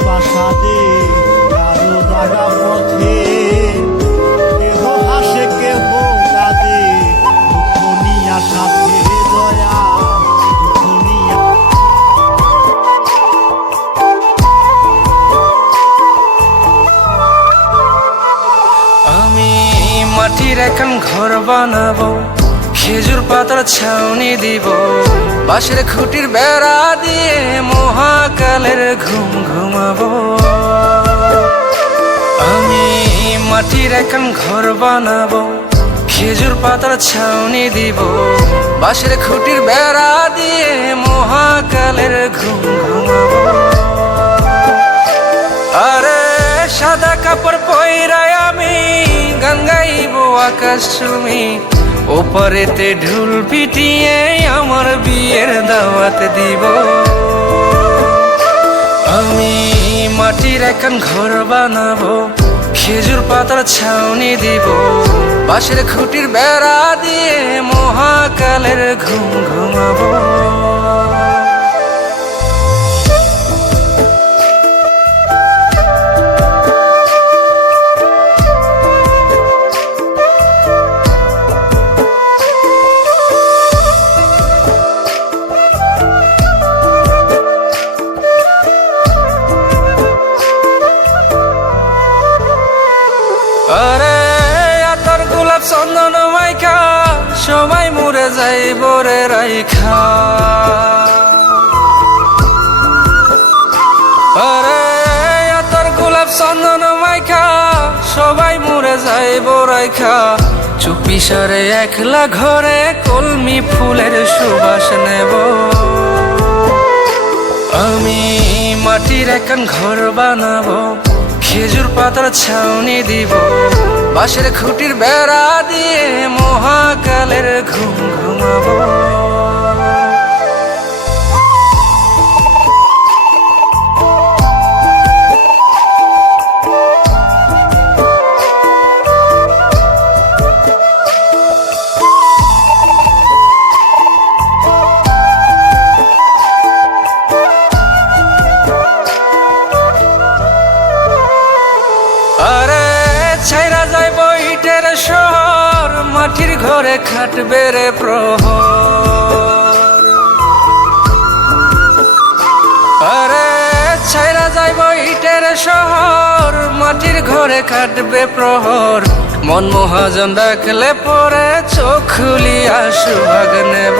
প্রাসাদে কারো জাগা পথে কেহ হাসে কেহ কাঁদে দুঃখ নিয়া সাথে দয়া দুঃখ নিয়া আমি মাটির এখন ঘর বানাবো, খেজুর পাতার ছাউনি দিব, বাঁশের খুঁটির বেড়া দিয়ে মহাকালের ঘুম ঘুমাবো। আমি মাটির এখন ঘর বানাবো, খেজুর পাতার ছাউনি দিব, বাঁশের খুঁটির বেড়া দিয়ে মহাকালের ঘুম ঘুমাবো। আরে সাদা কাপড় পইরায় আমি গান গাইব আকাশ চুমি, ওপারেতে ঢোল পিটিয়ে আমার বিয়ের দাওয়াত দিব। আমি মাটির এখন ঘর বানাবো, খেজুর পাতার ছাউনি দিব, বাঁশের খুঁটির বেড়া দিয়ে মহাকালের ঘুম ঘুমাবো। আরে আতর গোলাপ চন্দন মাইখা সবাই মরে যাইব রে রাইখা। আরে আতর গোলাপ চন্দন মাইখা সবাই মরে যাইব রাইখা, চুপি সারে একলা ঘরে কলমি ফুলের সুবাস নেব। আমি মাটির এখন ঘর বানাবো, খেজুর পাতার ছাউনি দিব, বাঁশের খুঁটির বেড়া দিয়ে মহাকালের ঘুম ঘুমাবো। আরে ছাইরা যাইব ইটের শহর, মাটির ঘরে খাটবে রে প্রহর। আরে ছাইরা যাইব ইটের শহর, মাটির ঘরে খাটবে প্রহর। মন মহাজন ডাকলে পরে চোখ খুলিয়া সুভাগ নেব।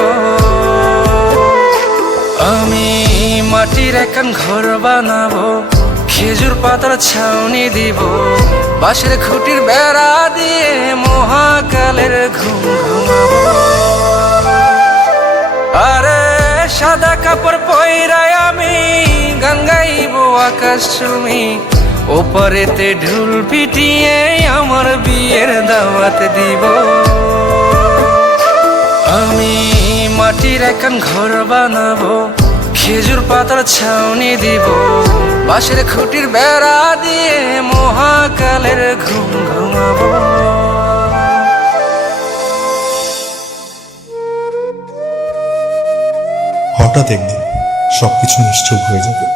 আমি মাটির এখন ঘর বানাবো, খেজুর পাতার ছাউনি দিব, বাঁশের খুঁটির বেড়া দিয়ে মহাকালের ঘুম ঘুমাবো। আরে সাদা কাপড় পইরায় আমি গান গাইব আকাশ চুমি, ওপারেতে ঢোল পিটিয়ে আমার বিয়ের দাওয়াত দিব। আমি মাটির এখন ঘর বানাবো, খেজুর পাতার ছাউনি দিব, বাঁশের খুঁটির বেড়া দিয়ে মহাকালের ঘুম ঘুমাবো। হঠাৎ একদিন সবকিছু নিশ্চুপ হয়ে যাবে।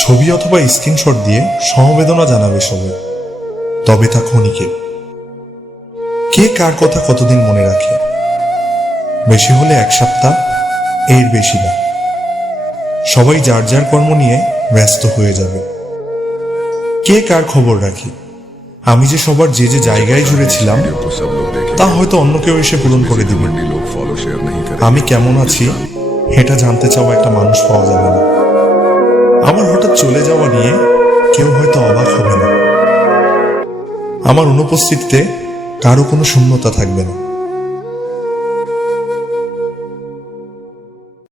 ছবি অথবা স্ক্রিনশট দিয়ে সমবেদনা জানাবে সবাই, তবে তা ক্ষণিকের। কে কার কথা কতদিন মনে রাখে? বেশি হলে এক সপ্তাহ, এর বেশি না। সবাই যার যার কর্ম নিয়ে ব্যস্ত হয়ে যাবে। কে কার খবর রাখি? আমি যে সবার যে যে জায়গায় জুড়েছিলাম তা হয়তো অন্য কেউ এসে পূরণ করে দিবে। আমি কেমন আছি এটা জানতে চাওয়া একটা মানুষ পাওয়া যাবে না। আমার হঠাৎ চলে যাওয়া নিয়ে কেউ হয়তো অবাক হবে না। আমার অনুপস্থিতিতে কারো কোনো শূন্যতা থাকবে না।